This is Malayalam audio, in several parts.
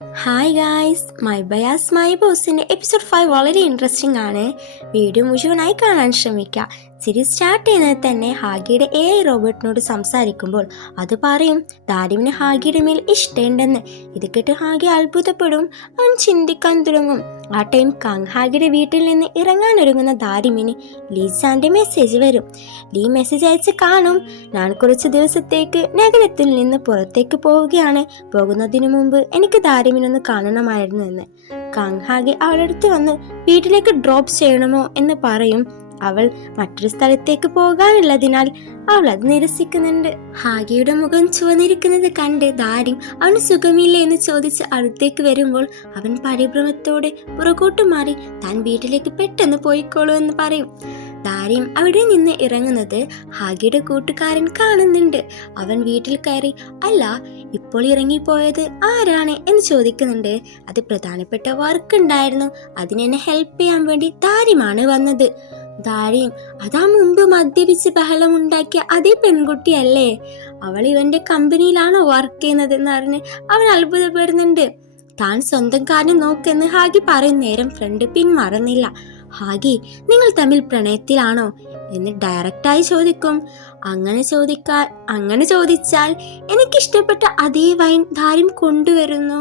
Hi guys, my bias my ബോസിൻ്റെ എപ്പിസോഡ് 5 വളരെ ഇൻട്രസ്റ്റിംഗ് ആണ്. വീഡിയോ മുഴുവനായി കാണാൻ ശ്രമിക്കുക. സീരീസ് സ്റ്റാർട്ട് ചെയ്യുന്നത് തന്നെ ഹാഗിയുടെ AI റോബോട്ടിനോട് സംസാരിക്കുമ്പോൾ അത് പറയും ദാരിമിന് ഹാഗിയുടെ മേൽ ഇഷ്ടമുണ്ടെന്ന്. ഇത് കേട്ട് ഹാഗി അത്ഭുതപ്പെടും. അവൻ ചിന്തിക്കാൻ തുടങ്ങും. ആ ടൈം ഹാഗിയുടെ വീട്ടിൽ നിന്ന് ഇറങ്ങാനൊരുങ്ങുന്ന ദാരിമിന് ലീസാൻ്റെ മെസ്സേജ് വരും. ലീ മെസ്സേജ് അയച്ച് കാണും, ഞാൻ കുറച്ച് ദിവസത്തേക്ക് നഗരത്തിൽ നിന്ന് പുറത്തേക്ക് പോവുകയാണ്. പോകുന്നതിന് മുമ്പ് എനിക്ക് ദാരിമിനൊന്ന് കാണണമായിരുന്നു എന്ന്. ഹാഗി അവളുടെ അടുത്ത് വന്ന് വീട്ടിലേക്ക് ഡ്രോപ്പ് ചെയ്യണമോ എന്ന് പറയും. അവൾ മറ്റൊരു സ്ഥലത്തേക്ക് പോകാനുള്ളതിനാൽ അവൾ അത് നിരസിക്കുന്നുണ്ട്. ഹാഗിയുടെ മുഖം ചുവന്നിരിക്കുന്നത് കണ്ട് ദാരിം അവന് സുഖമില്ലേ എന്ന് ചോദിച്ച് അടുത്തേക്ക് വരുമ്പോൾ അവൻ പരിഭ്രമത്തോടെ പുറകോട്ട് മാറി താൻ വീട്ടിലേക്ക് പെട്ടെന്ന് പോയിക്കോളൂ എന്ന് പറയും. ദാരിം അവിടെ നിന്ന് ഇറങ്ങുന്നത് ഹാഗിയുടെ കൂട്ടുകാരൻ കാണുന്നുണ്ട്. അവൻ വീട്ടിൽ കയറി അല്ല ഇപ്പോൾ ഇറങ്ങിപ്പോയത് ആരാണ് എന്ന് ചോദിക്കുന്നുണ്ട്. അത് പ്രധാനപ്പെട്ട വർക്ക് ഉണ്ടായിരുന്നു, അതിനെന്നെ ഹെൽപ്പ് ചെയ്യാൻ വേണ്ടി ദാരിമാണ് വന്നത്. ദാരിം അതാ മുമ്പ് മദ്യപിച്ച് ബഹളമുണ്ടാക്കിയ അതേ പെൺകുട്ടിയല്ലേ, അവൾ ഇവന്റെ കമ്പനിയിലാണോ വർക്ക് ചെയ്യുന്നതെന്ന് അറിഞ്ഞ് അവൻ അത്ഭുതപ്പെടുന്നുണ്ട്. താൻ സ്വന്തം കാര്യം നോക്കെന്ന് ഹാഗി പറയും നേരം ഫ്രണ്ട് പിന്മാറുന്നില്ല. ഹാഗി, നിങ്ങൾ തമ്മിൽ പ്രണയത്തിലാണോ എന്ന് ഡയറക്റ്റായി ചോദിക്കും. അങ്ങനെ ചോദിച്ചാൽ എനിക്കിഷ്ടപ്പെട്ട അതേ വൈൻ ദാരിം കൊണ്ടുവരുന്നു,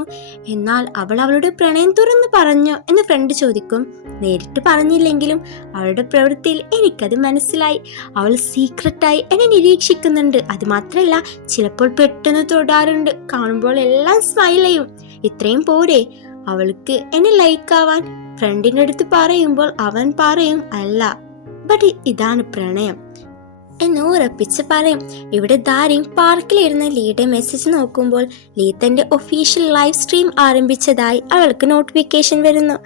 എന്നാൽ അവൾ അവളുടെ പ്രണയം തുറന്നു പറഞ്ഞോ എന്ന് ഫ്രണ്ട് ചോദിക്കും. നേരിട്ട് പറഞ്ഞില്ലെങ്കിലും അവളുടെ പ്രവൃത്തിയിൽ എനിക്കത് മനസ്സിലായി. അവൾ സീക്രട്ടായി എന്നെ നിരീക്ഷിക്കുന്നുണ്ട്. അത് മാത്രമല്ല, ചിലപ്പോൾ പെട്ടെന്ന് തൊടാറുണ്ട്. കാണുമ്പോൾ എല്ലാം സ്മൈൽ ചെയ്യും. ഇത്രയും പോരെ അവൾക്ക് എന്നെ ലൈക്കാവാൻ? ഫ്രണ്ടിൻ്റെ അടുത്ത് പറയുമ്പോൾ അവൻ പറയും അല്ല, ബട്ട് ഇതാണ് പ്രണയം എന്ന് ഉറപ്പിച്ച് പറയും. ഇവിടെ ദാരിം പാർക്കിലിരുന്ന് ലീയുടെ മെസ്സേജ് നോക്കുമ്പോൾ ലീ തൻ്റെ ഒഫീഷ്യൽ ലൈവ് സ്ട്രീം ആരംഭിച്ചതായി അവൾക്ക് നോട്ടിഫിക്കേഷൻ വരുന്നു.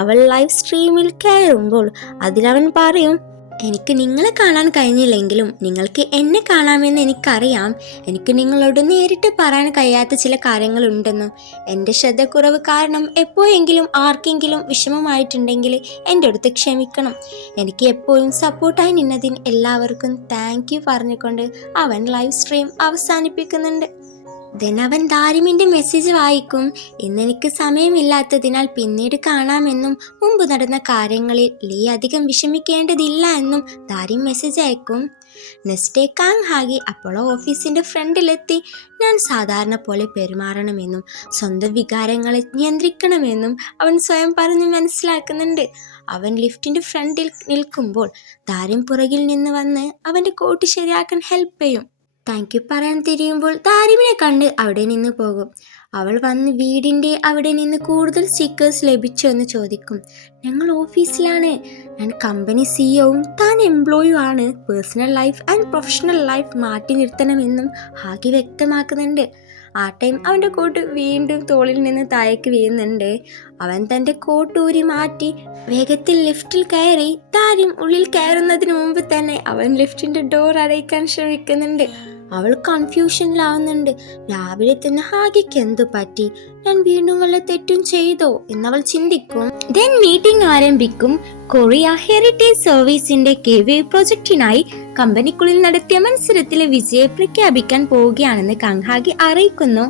അവൾ ലൈവ് സ്ട്രീമിൽ കയറുമ്പോൾ അതിലവൻ പറയും, എനിക്ക് നിങ്ങളെ കാണാൻ കഴിഞ്ഞില്ലെങ്കിലും നിങ്ങൾക്ക് എന്നെ കാണാമെന്ന് എനിക്കറിയാം. എനിക്ക് നിങ്ങളോട് നേരിട്ട് പറയാൻ കഴിയാത്ത ചില കാര്യങ്ങളുണ്ടെന്നും എൻ്റെ ശ്രദ്ധക്കുറവ് കാരണം എപ്പോഴെങ്കിലും ആർക്കെങ്കിലും വിഷമമായിട്ടുണ്ടെങ്കിൽ എൻ്റെ അടുത്ത് ക്ഷമിക്കണം. എനിക്ക് എപ്പോഴും സപ്പോർട്ടായി നിന്നതിന് എല്ലാവർക്കും താങ്ക് യു പറഞ്ഞുകൊണ്ട് അവൻ ലൈവ് സ്ട്രീം അവസാനിപ്പിക്കുന്നുണ്ട്. അവൻ ദാരിമിൻ്റെ മെസ്സേജ് വായിക്കും. ഇന്നെനിക്ക് സമയമില്ലാത്തതിനാൽ പിന്നീട് കാണാമെന്നും മുമ്പ് നടന്ന കാര്യങ്ങളിൽ ലീ അധികം വിഷമിക്കേണ്ടതില്ല എന്നും ദാരിം മെസ്സേജ് അയക്കും. നെക്സ്റ്റ് ഡേ ഹാഗി അപ്പോളോ ഓഫീസിൻ്റെ ഫ്രണ്ടിലെത്തി ഞാൻ സാധാരണ പോലെ പെരുമാറണമെന്നും സ്വന്തം വികാരങ്ങളെ നിയന്ത്രിക്കണമെന്നും അവൻ സ്വയം പറഞ്ഞ് മനസ്സിലാക്കുന്നുണ്ട്. അവൻ ലിഫ്റ്റിൻ്റെ ഫ്രണ്ടിൽ നിൽക്കുമ്പോൾ ദാരിം പുറകിൽ നിന്ന് വന്ന് അവൻ്റെ കോട്ട് ശരിയാക്കാൻ ഹെൽപ്പ് ചെയ്യും. താങ്ക് യു പറയാൻ തിരിയുമ്പോൾ ദാരിമിനെ കണ്ട് അവിടെ നിന്ന് പോകും. അവൾ വന്ന് വീടിൻ്റെ അവിടെ നിന്ന് കൂടുതൽ സ്റ്റിക്കേഴ്സ് ലഭിച്ചോ എന്ന് ചോദിക്കും. ഞങ്ങൾ ഓഫീസിലാണ്, ഞാൻ കമ്പനി സിഇഒയും താൻ എംപ്ലോയിയും ആണ്. Personal life and professional life മാറ്റി നിർത്തണമെന്നും ഹാഗി വ്യക്തമാക്കുന്നുണ്ട്. ആ ടൈം അവൻ്റെ കോട്ട് വീണ്ടും തോളിൽ നിന്ന് താഴേക്ക് വീഴുന്നുണ്ട്. അവൻ തൻ്റെ കോട്ട് ഊരി മാറ്റി വേഗത്തിൽ ലിഫ്റ്റിൽ കയറി. ദാരിം ഉള്ളിൽ കയറുന്നതിന് മുമ്പ് തന്നെ അവൻ ലിഫ്റ്റിൻ്റെ ഡോർ അടയ്ക്കാൻ ശ്രമിക്കുന്നുണ്ട്. അവൾ കൺഫ്യൂഷനിലാവുന്നുണ്ട്. രാവിലെ തന്നെ ഹാഗിക്ക് എന്തു പറ്റി? ഞാൻ വീണ്ടും വല്ല തെറ്റും ചെയ്തോ എന്നവൾ ചിന്തിക്കും. ദെൻ മീറ്റിംഗ് ആരംഭിക്കും. കൊറിയ ഹെറിറ്റേജ് സർവീസിന്റെ KV പ്രൊജക്ടിനായി കമ്പനിക്കുള്ളിൽ നടത്തിയ മത്സരത്തിലെ വിജയം പ്രഖ്യാപിക്കാൻ പോവുകയാണെന്ന് ഹാഗി അറിയിക്കുന്നു.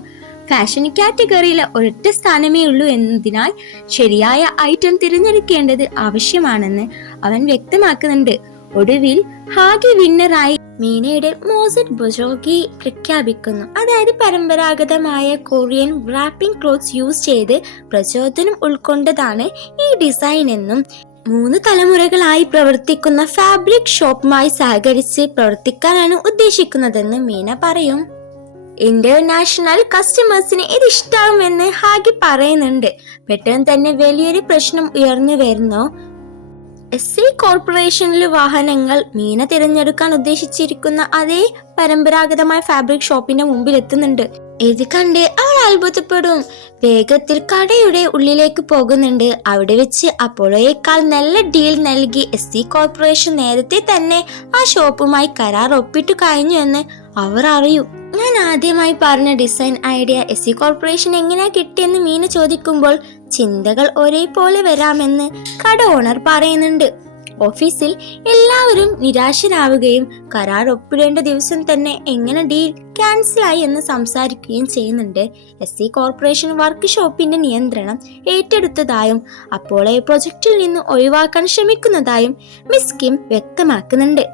ഫാഷൻ കാറ്റഗറിയിൽ ഒരൊറ്റ സ്ഥാനമേ ഉള്ളൂ എന്നതിനാൽ ശരിയായ ഐറ്റം തിരഞ്ഞെടുക്കേണ്ടത് ആവശ്യമാണെന്ന് അവൻ വ്യക്തമാക്കുന്നുണ്ട്. ഒടുവിൽ ഹാഗി വിന്നറായി മീനയുടെ മോസറ്റ് ബൊജോഗി പ്രഖ്യാപിക്കുന്നു. അതായത് പരമ്പരാഗതമായ കൊറിയൻ റാപ്പിംഗ് ക്ലോത്ത്സ് യൂസ് ചെയ്ത് പ്രചോദനം ഉൾക്കൊണ്ടതാണ് ഈ ഡിസൈൻ എന്നും 3 തലമുറകളായി പ്രവർത്തിക്കുന്ന ഫാബ്രിക് ഷോപ്പുമായി സഹകരിച്ച് പ്രവർത്തിക്കാനാണ് ഉദ്ദേശിക്കുന്നതെന്ന് മീന പറയും. ഇന്റർനാഷണൽ കസ്റ്റമേഴ്സിന് ഇത് ഇഷ്ടാവുമെന്ന് ഹാഗി പറയുന്നുണ്ട്. പെട്ടെന്ന് തന്നെ വലിയൊരു പ്രശ്നം ഉയർന്നു വരുന്നു. SC കോർപ്പറേഷനിലെ വാഹനങ്ങൾ മീന തിരഞ്ഞെടുക്കാൻ ഉദ്ദേശിച്ചിരിക്കുന്ന അതേ പരമ്പരാഗതമായ ഫാബ്രിക് ഷോപ്പിന്റെ മുമ്പിൽ എത്തുന്നുണ്ട്. ഇത് കണ്ട് അവൾ അത്ഭുതപ്പെടും. വേഗത്തിൽ കടയുടെ ഉള്ളിലേക്ക് പോകുന്നുണ്ട്. അവിടെ വെച്ച് അപ്പോളോയേക്കാൾ നല്ല ഡീൽ നൽകി SC കോർപ്പറേഷൻ നേരത്തെ തന്നെ ആ ഷോപ്പുമായി കരാർ ഒപ്പിട്ടു കഴിഞ്ഞു എന്ന് അവർ അറിയും. ഞാൻ ആദ്യമായി പറഞ്ഞ ഡിസൈൻ ഐഡിയ SC കോർപ്പറേഷൻ എങ്ങനെയാ കിട്ടിയെന്ന് മീന ചോദിക്കുമ്പോൾ ചിന്തകൾ ഒരേപോലെ വരാമെന്ന് കട ഓണർ പറയുന്നുണ്ട്. ഓഫീസിൽ എല്ലാവരും നിരാശരാവുകയും കരാർ ഒപ്പിടേണ്ട ദിവസം തന്നെ എങ്ങനെ ഡീൽ ക്യാൻസലായി എന്ന് സംസാരിക്കുകയും ചെയ്യുന്നുണ്ട്. SC കോർപ്പറേഷൻ വർക്ക് ഷോപ്പിന്റെ നിയന്ത്രണം ഏറ്റെടുത്തതായും അപ്പോളെ പ്രൊജക്റ്റിൽ നിന്ന് ഒഴിവാക്കാൻ ശ്രമിക്കുന്നതായും മിസ് കിം വ്യക്തമാക്കുന്നുണ്ട്.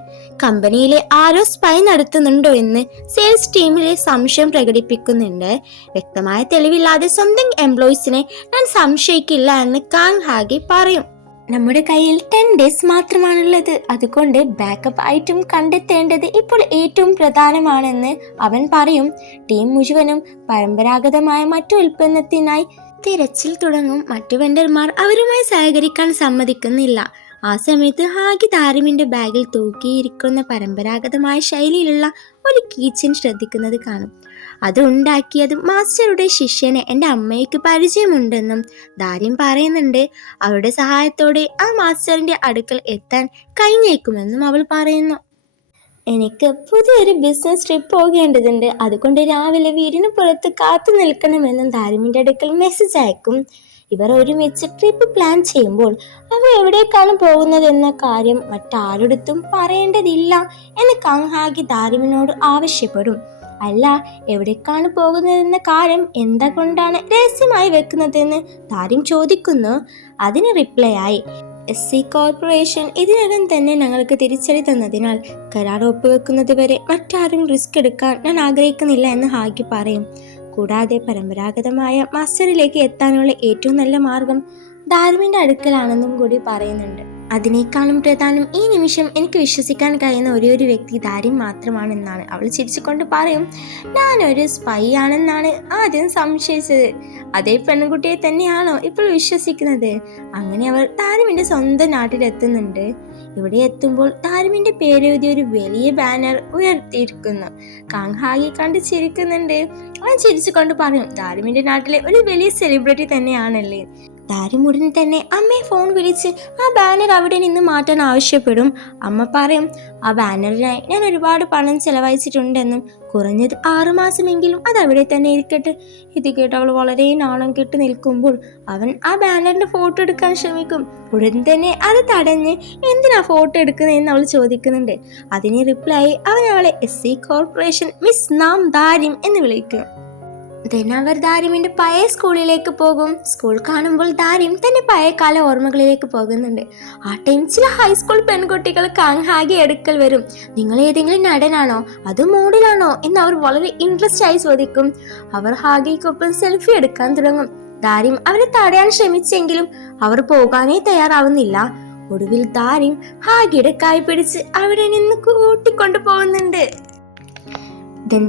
കമ്പനിയിലെ ആരോ സ്പൈ നടത്തുന്നുണ്ടോ എന്ന് സെയിൽസ് ടീമിലെ സംശയം പ്രകടിപ്പിക്കുന്നുണ്ട്. വ്യക്തമായ തെളിവില്ലാതെ സ്വന്തം എംപ്ലോയീസിനെ ഞാൻ സംശയിക്കില്ല എന്ന് കാങ് ഹാഗി പറയും. നമ്മുടെ കയ്യിൽ 10 days മാത്രമാണുള്ളത്, അതുകൊണ്ട് ബാക്കപ്പ് ഐറ്റം കണ്ടെത്തേണ്ടത് ഇപ്പോൾ ഏറ്റവും പ്രധാനമാണെന്ന് അവൻ പറയും. ടീം മുഴുവനും പരമ്പരാഗതമായ മറ്റു ഉൽപ്പന്നത്തിനായി തിരച്ചിൽ തുടങ്ങും. മറ്റു വെണ്ടർമാർ അവരുമായി സഹകരിക്കാൻ സമ്മതിക്കുന്നില്ല. ആ സമയത്ത് ഹാഗി താരിമിന്റെ ബാഗിൽ തൂക്കിയിരിക്കുന്ന പരമ്പരാഗതമായ ശൈലിയിലുള്ള ഒരു കീച്ചൻ ശ്രദ്ധിക്കുന്നത് കാണും. അത് ഉണ്ടാക്കിയത് മാസ്റ്ററുടെ ശിഷ്യനെ എൻ്റെ അമ്മയ്ക്ക് പരിചയമുണ്ടെന്നും ദാരിം പറയുന്നുണ്ട്. അവരുടെ സഹായത്തോടെ ആ മാസ്റ്ററിന്റെ അടുക്കൽ എത്താൻ കഴിഞ്ഞേക്കുമെന്നും അവൾ പറയുന്നു. എനിക്ക് പുതിയൊരു ബിസിനസ് ട്രിപ്പ് പോകേണ്ടതുണ്ട്, അതുകൊണ്ട് രാവിലെ വീടിന് പുറത്ത് കാത്തു നിൽക്കണമെന്നും ദാരിമിന്റെ അടുക്കൽ മെസ്സേജ് അയക്കും. ഇവർ ഒരുമിച്ച് ട്രിപ്പ് പ്ലാൻ ചെയ്യുമ്പോൾ അവർ എവിടേക്കാണ് പോകുന്നതെന്ന കാര്യം മറ്റാരോടത്തും പറയേണ്ടതില്ല എന്ന് കാങ് ഹാഗി ദാരിമിനോട് ആവശ്യപ്പെടും. അല്ല, എവിടേക്കാണ് പോകുന്നതെന്ന കാര്യം എന്തുകൊണ്ടാണ് രഹസ്യമായി വെക്കുന്നതെന്ന് ദാരിം ചോദിക്കുന്നു. അതിന് റിപ്ലൈ ആയി, SC കോർപ്പറേഷൻ ഇതിനകം തന്നെ ഞങ്ങൾക്ക് തിരിച്ചടി തന്നതിനാൽ കരാർ ഒപ്പുവെക്കുന്നത് വരെ മറ്റാരും റിസ്ക് എടുക്കാൻ ഞാൻ ആഗ്രഹിക്കുന്നില്ല എന്ന് ഹാഗി പറയും. കൂടാതെ പരമ്പരാഗതമായ മാസ്റ്ററിലേക്ക് എത്താനുള്ള ഏറ്റവും നല്ല മാർഗം ദാരിമിന്റെ അടുക്കലാണെന്നും കൂടി പറയുന്നുണ്ട്. അതിനേക്കാളും പ്രധാനം ഈ നിമിഷം എനിക്ക് വിശ്വസിക്കാൻ കഴിയുന്ന ഒരേ വ്യക്തി ദാരിം മാത്രമാണെന്നാണ്. അവൾ ചിരിച്ചുകൊണ്ട് പറയും, ഞാനൊരു സ്പൈ ആണെന്നാണ് ആദ്യം സംശയിച്ചത്, അതേ പെൺകുട്ടിയെ തന്നെയാണോ ഇപ്പോൾ വിശ്വസിക്കുന്നത്? അങ്ങനെ അവർ ദാരിമിന്റെ സ്വന്തം നാട്ടിലെത്തുന്നുണ്ട്. ഇവിടെ എത്തുമ്പോൾ ദാരിമിന്റെ പേരെഴുതിയ ഒരു വലിയ ബാനർ ഉയർത്തിയിരിക്കുന്നു. കാങ് ഹാഗി കണ്ട് ചിരിക്കുന്നുണ്ട്. അവൻ ചിരിച്ചുകൊണ്ട് പറയും, ദാരിമിന്റെ നാട്ടിലെ ഒരു വലിയ സെലിബ്രിറ്റി തന്നെയാണല്ലേ. ദാരിം ഉടൻ തന്നെ അമ്മയെ ഫോൺ വിളിച്ച് ആ ബാനർ അവിടെ നിന്ന് മാറ്റാൻ ആവശ്യപ്പെടും. അമ്മ പറയും, ആ ബാനറിനായി ഞാൻ ഒരുപാട് പണം ചെലവഴിച്ചിട്ടുണ്ടെന്നും കുറഞ്ഞത് 6 മാസമെങ്കിലും അത് അവിടെ തന്നെ ഇരിക്കട്ടെ. ഇത് കേട്ട് അവൾ വളരെ നാണം കെട്ട് നിൽക്കുമ്പോൾ അവൻ ആ ബാനറിന്റെ ഫോട്ടോ എടുക്കാൻ ശ്രമിക്കും. ഉടൻ തന്നെ അത് തടഞ്ഞ് എന്തിനാ ഫോട്ടോ എടുക്കുന്നതെന്ന് അവൾ ചോദിക്കുന്നുണ്ട്. അതിന് റിപ്ലൈ അവൻ അവളെ SC കോർപ്പറേഷൻ മിസ് നാം ദാരിം എന്ന് വിളിക്കും. അവർ ദാരിമിന്റെ പഴയ സ്കൂളിലേക്ക് പോകും. സ്കൂൾ കാണുമ്പോൾ ദാരിം തന്റെ പഴയകാല ഓർമ്മകളിലേക്ക് പോകുന്നുണ്ട്. ആ ടൈം ചില ഹൈസ്കൂൾ പെൺകുട്ടികൾ കാങ് ഹാഗി അടുക്കൽ വരും. നിങ്ങൾ ഏതെങ്കിലും നടനാണോ അതോ മോഡലാണോ എന്ന് അവർ വളരെ ഇൻട്രസ്റ്റ് ആയി ചോദിക്കും. അവർ ഹാഗിക്കൊപ്പം സെൽഫി എടുക്കാൻ തുടങ്ങും. ദാരിം അവരെ തടയാൻ ശ്രമിച്ചെങ്കിലും അവർ പോകാനേ തയ്യാറാവുന്നില്ല. ഒടുവിൽ ദാരിം ഹാഗിയുടെ കൈ പിടിച്ച് അവിടെ നിന്ന് കൂട്ടിക്കൊണ്ടു പോകുന്നുണ്ട്.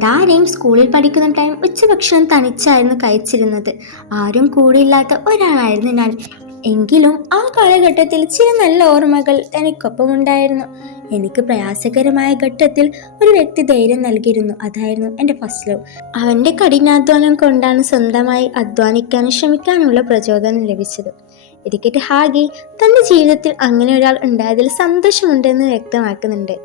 ദാരിം സ്കൂളിൽ പഠിക്കുന്ന ടൈം ഉച്ചഭക്ഷണം തനിച്ചായിരുന്നു കഴിച്ചിരുന്നത്. ആരും കൂടെയില്ലാത്ത ഒരാളായിരുന്നു ഞാൻ. എങ്കിലും ആ കാലഘട്ടത്തിൽ ചില നല്ല ഓർമ്മകൾ എനിക്കൊപ്പമുണ്ടായിരുന്നു. എനിക്ക് പ്രയാസകരമായ ഘട്ടത്തിൽ ഒരു വ്യക്തി ധൈര്യം നൽകിയിരുന്നു. അതായിരുന്നു എൻ്റെ ഫസ്റ്റ് ലവ്. അവൻ്റെ കഠിനാധ്വാനം കൊണ്ടാണ് സ്വന്തമായി അധ്വാനിക്കാനും ശ്രമിക്കാനുള്ള പ്രചോദനം ലഭിച്ചത്. ഇരിക്കട്ടെ ഹാഗി തൻ്റെ ജീവിതത്തിൽ അങ്ങനെ ഒരാൾ ഉണ്ടായതിൽ സന്തോഷമുണ്ടെന്ന് വ്യക്തമാക്കുന്നുണ്ട്.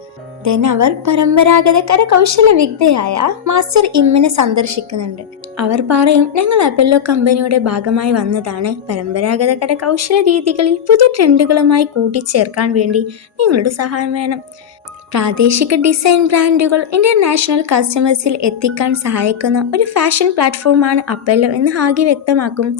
അവർ പരമ്പരാഗത കരകൗശല വിദ്യയായ മാസ്റ്റർ ഇമ്മിനെ സന്ദർശിക്കുന്നുണ്ട്. അവർ പറയും, ഞങ്ങൾ അപ്പെല്ലോ കമ്പനിയുടെ ഭാഗമായി വന്നതാണ്. പരമ്പരാഗത കരകൗശല രീതികളിൽ പുതിയ ട്രെൻഡുകളുമായി കൂട്ടിച്ചേർക്കാൻ വേണ്ടി നിങ്ങളുടെ സഹായം വേണം. പ്രാദേശിക ഡിസൈൻ ബ്രാൻഡുകൾ ഇന്റർനാഷണൽ കസ്റ്റമേഴ്സിൽ എത്തിക്കാൻ സഹായിക്കുന്ന ഒരു ഫാഷൻ പ്ലാറ്റ്ഫോമാണ് അപ്പെല്ലോ എന്ന് ഹാഗി വ്യക്തമാക്കും.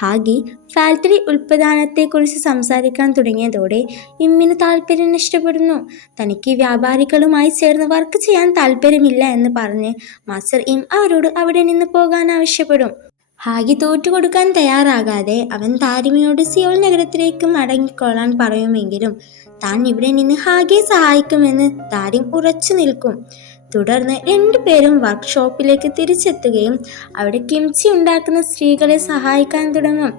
ഹാഗി ഫാക്ടറി ഉൽപ്പാദനത്തെക്കുറിച്ച് സംസാരിക്കാൻ തുടങ്ങിയതോടെ ഇമ്മിന് താല്പര്യം നഷ്ടപ്പെടുന്നു. തനിക്ക് വ്യാപാരികളുമായി ചേർന്ന് വർക്ക് ചെയ്യാൻ താല്പര്യമില്ല എന്ന് പറഞ്ഞ് മാസ്റ്റർ ഇം അവരോട് അവിടെ നിന്ന് പോകാൻ ആവശ്യപ്പെടും. ഹാഗി തോറ്റുകൊടുക്കാൻ തയ്യാറാകാതെ അവൻ ദാരിമിനോട് സിയോൾ നഗരത്തിലേക്ക് മടങ്ങിക്കൊള്ളാൻ പറയുമെങ്കിലും താൻ ഇവിടെ നിന്ന് ഹാഗിയെ സഹായിക്കുമെന്ന് ദാരിം ഉറച്ചു നിൽക്കും. തുടർന്ന് 2 പേരും വർക്ക്ഷോപ്പിലേക്ക് തിരിച്ചെത്തുകയും അവിടെ കിംച്ചി ഉണ്ടാക്കുന്ന സ്ത്രീകളെ സഹായിക്കാൻ തുടങ്ങും.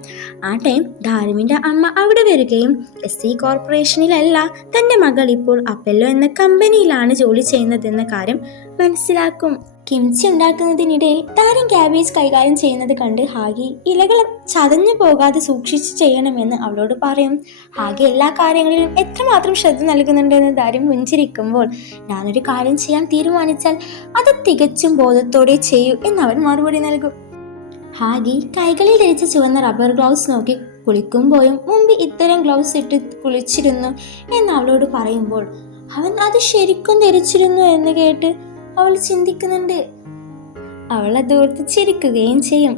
ആ ടൈം ദാരിമിന്റെ അമ്മ അവിടെ വരികയും SC കോർപ്പറേഷനിലല്ല, തൻ്റെ മകൾ ഇപ്പോൾ അപ്പെല്ലോ എന്ന കമ്പനിയിലാണ് ജോലി ചെയ്യുന്നതെന്ന കാര്യം മനസ്സിലാക്കും. കിംച്ചി ഉണ്ടാക്കുന്നതിനിടയിൽ ദാരിം ക്യാബേജ് കൈകാര്യം ചെയ്യുന്നത് കണ്ട് ഹാഗി ഇലകൾ ചതഞ്ഞു പോകാതെ സൂക്ഷിച്ച് ചെയ്യണമെന്ന് അവളോട് പറയും. ഹാഗി എല്ലാ കാര്യങ്ങളിലും എത്രമാത്രം ശ്രദ്ധ നൽകുന്നുണ്ടെന്ന് ദാരിം പുഞ്ചിരിക്കുമ്പോൾ, ഞാനൊരു കാര്യം ചെയ്യാൻ തീരുമാനിച്ചാൽ അത് തികച്ചും ബോധത്തോടെ ചെയ്യൂ എന്നവൻ മറുപടി നൽകും. ഹാഗി കൈകളിൽ ധരിച്ച ചുവന്ന റബ്ബർ ഗ്ലൗസ് നോക്കി കുളിക്കുമ്പോഴും മുമ്പ് ഇത്തരം ഗ്ലൗസ് ഇട്ട് കുളിച്ചിരുന്നു എന്ന് അവളോട് പറയുമ്പോൾ അവൻ അത് ശരിക്കും ധരിച്ചിരുന്നു എന്ന് കേട്ട് അവൾ ചിന്തിക്കുന്നുണ്ട്. അവൾ അതോർത്ത് ചിരിക്കുകയും ചെയ്യും.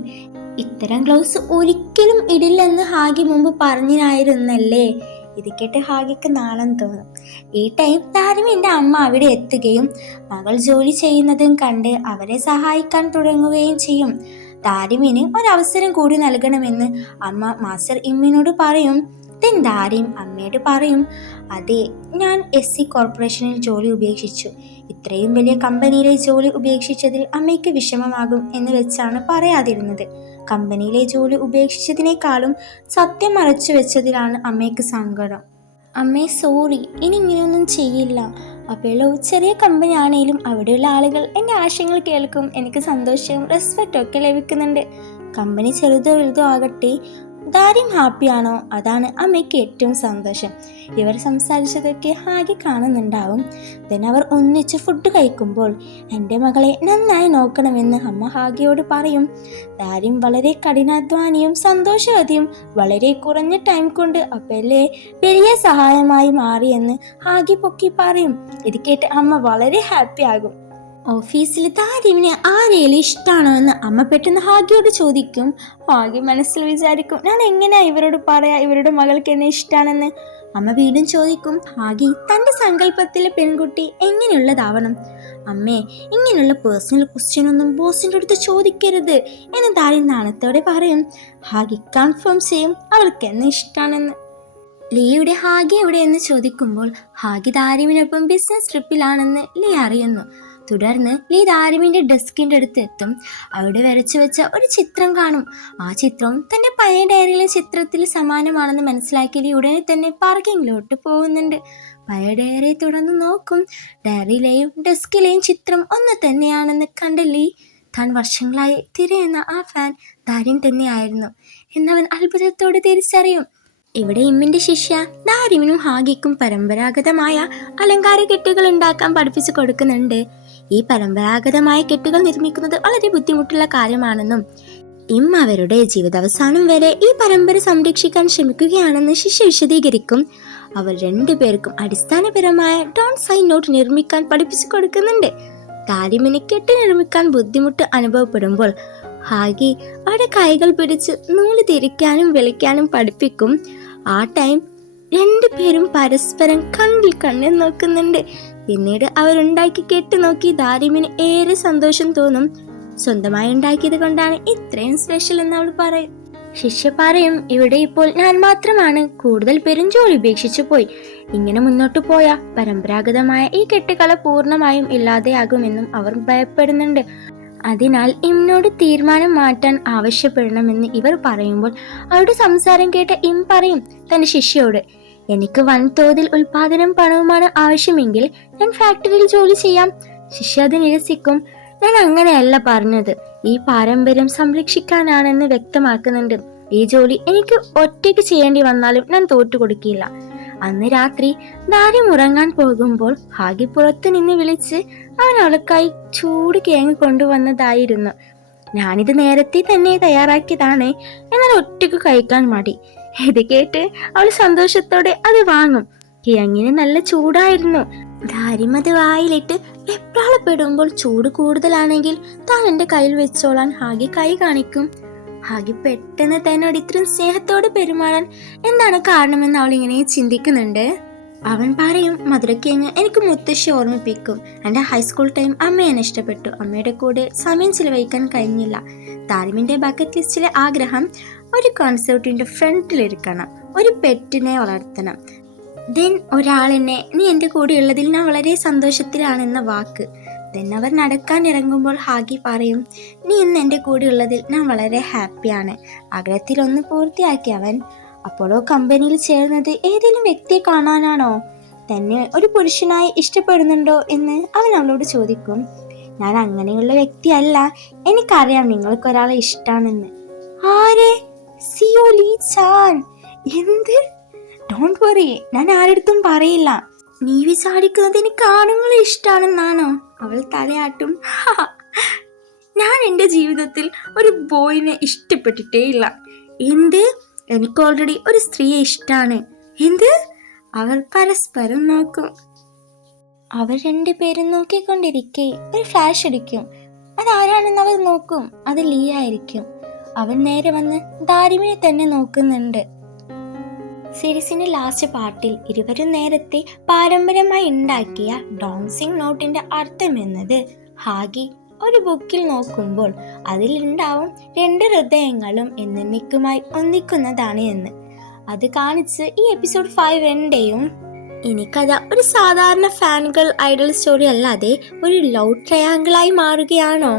ഇത്തരം ഗ്ലൗസ് ഒരിക്കലും ഇടില്ലെന്ന് ഹാഗി മുമ്പ് പറഞ്ഞിരുന്നല്ലേ. ഇത് കേട്ട് ഹാഗിക്ക് നാണം തോന്നും. ഈ ടൈം താരമിന്റെ അമ്മ അവിടെ എത്തുകയും മകൾ ജോലി ചെയ്യുന്നതും കണ്ട് അവരെ സഹായിക്കാൻ തുടങ്ങുകയും ചെയ്യും. താരിമിന് ഒരവസരം കൂടി നൽകണമെന്ന് അമ്മ മാസ്റ്റർ ഇമ്മിനോട് പറയും. ദാരിം അമ്മയോട് പറയും, അതെ, ഞാൻ SC കോർപ്പറേഷനിൽ ജോലി ഉപേക്ഷിച്ചു. ഇത്രയും വലിയ കമ്പനിയിലെ ജോലി ഉപേക്ഷിച്ചതിൽ അമ്മയ്ക്ക് വിഷമമാകും എന്ന് വെച്ചാണ് പറയാതിരുന്നത്. കമ്പനിയിലെ ജോലി ഉപേക്ഷിച്ചതിനേക്കാളും സത്യം മറച്ചു വെച്ചതിലാണ് അമ്മയ്ക്ക് സങ്കടം. അമ്മേ സോറി, ഇനി ഇങ്ങനെയൊന്നും ചെയ്യില്ല. അപ്പോൾ ചെറിയ കമ്പനി ആണെങ്കിലും അവിടെയുള്ള ആളുകൾ എൻ്റെ ആശയങ്ങൾ കേൾക്കും. എനിക്ക് സന്തോഷവും റെസ്പെക്റ്റും ഒക്കെ ലഭിക്കുന്നുണ്ട്. കമ്പനി ചെറുതോ വലുതോ ആകട്ടെ, ദാരിം ഹാപ്പിയാണോ അതാണ് അമ്മയ്ക്ക് ഏറ്റവും സന്തോഷം. ഇവർ സംസാരിച്ചതൊക്കെ ഹാഗി കാണുന്നുണ്ടാവും. അവർ ഒന്നിച്ച് ഫുഡ് കഴിക്കുമ്പോൾ എൻ്റെ മകളെ നന്നായി നോക്കണമെന്ന് അമ്മ ഹാഗിയോട് പറയും. ദാരിം വളരെ കഠിനാധ്വാനിയും സന്തോഷവതിയും വളരെ കുറഞ്ഞ ടൈം കൊണ്ട് അപ്പല്ലേ വലിയ സഹായമായി മാറിയെന്ന് ഹാഗി പൊക്കി പറയും. ഇത് കേട്ട് അമ്മ വളരെ ഹാപ്പി ആകും. ഓഫീസിൽ താരിമിനെ ആരെയും ഇഷ്ടമാണോ എന്ന് അമ്മ പെട്ടെന്ന് ഹാഗിയോട് ചോദിക്കും. ഹാഗി മനസ്സിൽ വിചാരിക്കും, ഞാൻ എങ്ങനെയാ ഇവരോട് പറയാ ഇവരുടെ മകൾക്ക് എന്നെ ഇഷ്ടമാണെന്ന്. അമ്മ വീണ്ടും ചോദിക്കും, ഹാഗി തൻ്റെ സങ്കല്പത്തിലെ പെൺകുട്ടി എങ്ങനെയുള്ളതാവണം? അമ്മേ, ഇങ്ങനെയുള്ള പേഴ്സണൽ ക്വസ്റ്റ്യൻ ഒന്നും ബോസിൻ്റെ അടുത്ത് ചോദിക്കരുത് എന്ന് താരി നാണത്തോടെ പറയും. ഹാഗി കൺഫേം ചെയ്യും അവൾക്ക് എന്നെ ഇഷ്ടമാണെന്ന്. ലിയുടെ ഹാഗി എവിടെ എന്ന് ചോദിക്കുമ്പോൾ ഹാഗി താരിമിനൊപ്പം ബിസിനസ് ട്രിപ്പിലാണെന്ന് ലീ അറിയുന്നു. തുടർന്ന് ലീ താരിമിൻ്റെ ഡെസ്കിൻ്റെ അടുത്ത് എത്തും. അവിടെ വരച്ചു വെച്ച ഒരു ചിത്രം കാണും. ആ ചിത്രവും തൻ്റെ പഴയ ഡയറിയിലെ ചിത്രത്തിൽ സമാനമാണെന്ന് മനസ്സിലാക്കി ലീ ഉടനെ തന്നെ പാർക്കിങ്ങിലോട്ട് പോകുന്നുണ്ട്. പഴയ ഡയറിയെ തുടർന്ന് നോക്കും. ഡയറിയിലെയും ഡെസ്കിലെയും ചിത്രം ഒന്ന് തന്നെയാണെന്ന് കണ്ട ലീ താൻ വർഷങ്ങളായി തിരയുന്ന ആ ഫാൻ താരിം തന്നെയായിരുന്നു എന്നവൻ അത്ഭുതത്തോടെ തിരിച്ചറിയും. ഇവിടെ ഇമ്മിൻ്റെ ശിഷ്യ ദാരിമിനും ഹാഗിക്കും പരമ്പരാഗതമായ അലങ്കാര കെട്ടുകൾ ഉണ്ടാക്കാൻ പഠിപ്പിച്ചു കൊടുക്കുന്നുണ്ട്. ഈ പരമ്പരാഗതമായ കെട്ടുകൾ നിർമ്മിക്കുന്നത് വളരെ ബുദ്ധിമുട്ടുള്ള കാര്യമാണെന്നും അവരുടെ ജീവിതാവസാനം വരെ ഈ പരമ്പര സംരക്ഷിക്കാൻ ശ്രമിക്കുകയാണെന്ന് ശിഷ്യ വിശദീകരിക്കും. അവർ രണ്ടുപേർക്കും അടിസ്ഥാനപരമായ ഡോൺ സൈൻ നോട്ട് നിർമ്മിക്കാൻ പഠിപ്പിച്ചു കൊടുക്കുന്നുണ്ട്. താരിമിന് കെട്ട് നിർമ്മിക്കാൻ ബുദ്ധിമുട്ട് അനുഭവപ്പെടുമ്പോൾ ഹാഗി അവരുടെ കൈകൾ പിടിച്ച് നൂല് തിരിക്കാനും വലിക്കാനും പഠിപ്പിക്കും. ആ ടൈം രണ്ടുപേരും പരസ്പരം കണ്ണിൽ കണ്ണിൽ നോക്കുന്നുണ്ട്. പിന്നീട് അവരുണ്ടാക്കി കെട്ട് നോക്കി ദാരിമിന് ഏറെ സന്തോഷം തോന്നും. സ്വന്തമായി ഉണ്ടാക്കിയത് കൊണ്ടാണ് ഇത്രയും സ്പെഷ്യൽ എന്ന് അവൾ പറയും. ശിഷ്യ പറയും, ഇവിടെ ഇപ്പോൾ ഞാൻ മാത്രമാണ്. കൂടുതൽ പേരും ജോലി ഉപേക്ഷിച്ചു പോയി. ഇങ്ങനെ മുന്നോട്ട് പോയ പരമ്പരാഗതമായ ഈ കെട്ടുകല പൂർണ്ണമായും ഇല്ലാതെയാകുമെന്നും അവർ ഭയപ്പെടുന്നുണ്ട്. അതിനാൽ ഇമ്മിനോട് തീരുമാനം മാറ്റാൻ ആവശ്യപ്പെടണമെന്ന് ഇവർ പറയുമ്പോൾ അവരുടെ സംസാരം കേട്ട പറയും തന്റെ ശിഷ്യയോട്, എനിക്ക് വൻതോതിൽ ഉൽപാദനം പണവുമാണ് ആവശ്യമെങ്കിൽ ഞാൻ ഫാക്ടറിയിൽ ജോലി ചെയ്യാം. ശിഷ്യ അത് നിരസിക്കും. ഞാൻ അങ്ങനെയല്ല പറഞ്ഞത്, ഈ പാരമ്പര്യം സംരക്ഷിക്കാനാണെന്ന് വ്യക്തമാക്കുന്നുണ്ട്. ഈ ജോലി എനിക്ക് ഒറ്റയ്ക്ക് ചെയ്യേണ്ടി വന്നാലും ഞാൻ തോറ്റുകൊടുക്കില്ല. അന്ന് രാത്രി ദാരിം ഉറങ്ങാൻ പോകുമ്പോൾ ഹാഗി പുറത്തു നിന്ന് വിളിച്ച് അവൻ അവൾക്കായി ചൂട് കേങ്ങ് കൊണ്ടുവന്നതായിരുന്നു. ഞാനിത് നേരത്തെ തന്നെ തയ്യാറാക്കിയതാണ്, എന്നാൽ ഒറ്റയ്ക്ക് കഴിക്കാൻ മടി. ഇത് കേട്ട് അവൾ സന്തോഷത്തോടെ അത് വാങ്ങും. കിഴങ്ങിന് നല്ല ചൂടായിരുന്നു. ദാരിം അത് വായിലിട്ട് വെപ്രാളപ്പെടുമ്പോൾ ചൂട് കൂടുതലാണെങ്കിൽ താൻ എൻ്റെ കയ്യിൽ വെച്ചോളാൻ ഹാഗി കൈ കാണിക്കും. ഹാഗി പെട്ടെന്ന് തന്നോട് ഇത്രയും സ്നേഹത്തോടെ പെരുമാറാൻ എന്താണ് കാരണമെന്ന് അവൾ ഇങ്ങനെ ചിന്തിക്കുന്നുണ്ട്. അവൻ പറയും, മധുരക്കിഴങ്ങ് എനിക്ക് മുത്തശ്ശി ഓർമ്മിപ്പിക്കും. എൻ്റെ ഹൈസ്കൂൾ ടൈം അമ്മയെ ഇഷ്ടപ്പെട്ടു. അമ്മയുടെ കൂടെ സമയം ചിലവഴിക്കാൻ കഴിഞ്ഞില്ല. താരിമിൻ്റെ ബക്കറ്റ് ലിസ്റ്റിലെ ആഗ്രഹം ഒരു കോൺസേർട്ടിൻ്റെ ഫ്രണ്ടിലിരിക്കണം, ഒരു പെറ്റിനെ വളർത്തണം, ദെൻ ഒരാളെന്നെ നീ എൻ്റെ കൂടെ ഉള്ളതിൽ ഞാൻ വളരെ സന്തോഷത്തിലാണെന്ന വാക്ക്. ദെൻ അവർ നടക്കാൻ ഇറങ്ങുമ്പോൾ ഹാഗി പറയും, നീ ഇന്ന് എൻ്റെ കൂടെ ഉള്ളതിൽ ഞാൻ വളരെ ഹാപ്പിയാണ്. ആഗ്രഹത്തിലൊന്ന് പൂർത്തിയാക്കി അവൻ. അപ്പോളോ കമ്പനിയിൽ ചേർന്നത് ഏതെങ്കിലും വ്യക്തിയെ കാണാനാണോ? തന്നെ ഒരു പുരുഷനായി ഇഷ്ടപ്പെടുന്നുണ്ടോ എന്ന് അവൻ അവളോട് ചോദിക്കും. ഞാൻ അങ്ങനെയുള്ള വ്യക്തിയല്ല, എനിക്കറിയാം നിങ്ങൾക്കൊരാളെ ഇഷ്ടമാണെന്ന്. ആരെ? സിയോ ലീ ചാൻ. എന്ത്? ഡോണ്ട് വറി, ഞാൻ ആരടുത്തും പറയില്ല. നീ വിചാരിക്കുന്നത് എനിക്ക് ആണുങ്ങളെ ഇഷ്ടമാണെന്നാണോ? അവൾ തലയാട്ടും. ഞാൻ എൻ്റെ ജീവിതത്തിൽ ഒരു ബോയിനെ ഇഷ്ടപ്പെട്ടിട്ടേ ഇല്ല. എന്ത്? എനിക്ക് ഓൾറെഡി ഒരു സ്ത്രീയെ ഇഷ്ടമാണ്. എന്ത്? അവർ പരസ്പരം നോക്കും. അവർ രണ്ടുപേരും നോക്കിക്കൊണ്ടിരിക്കെ ഒരു ഫ്ലാഷ് അടിക്കും. അതാരാണെന്ന് അവർ നോക്കും. അത് ലിയ ആയിരിക്കും. അവൻ നേരെ വന്ന് ദാരിമിനെ തന്നെ നോക്കുന്നുണ്ട്. സീരീസിന്റെ ലാസ്റ്റ് പാർട്ടിൽ ഇരുവരും നേരത്തെ പാരമ്പര്യമായി ഉണ്ടാക്കിയ ഡോൺസിങ് നോട്ടിന്റെ അർത്ഥം എന്നത് ഹാഗി ഒരു ബുക്കിൽ നോക്കുമ്പോൾ അതിലുണ്ടാവും 2 ഹൃദയങ്ങളും എന്നേക്കുമായി ഒന്നിക്കുന്നതാണ് എന്ന്. അത് കാണിച്ച് ഈ എപ്പിസോഡ് 5 എന്റെയും ഇനി കഥ ഒരു സാധാരണ ഫാൻ ഗേൾ ഐഡൽ സ്റ്റോറി അല്ലാതെ ഒരു ലവ് ട്രയാങ്കിളായി മാറുകയാണോ?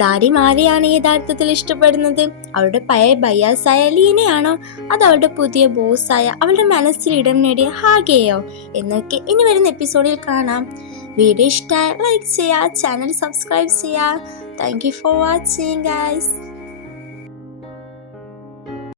ദാരിം ആരെയാണ് യഥാർത്ഥത്തിൽ ഇഷ്ടപ്പെടുന്നത്? അവളുടെ പഴയ ബയ്യാസായ ലീനയാണോ, അത് അവളുടെ പുതിയ ബോസായ അവളുടെ മനസ്സിൽ ഇടം നേടിയ ഹാഗയെയോ എന്നൊക്കെ ഇനി വരുന്ന എപ്പിസോഡിൽ കാണാം. വീഡിയോ ഇഷ്ടമായി ലൈക്ക് ചെയ്യുക, ചാനൽ സബ്സ്ക്രൈബ് ചെയ്യുക. Thank you for watching guys.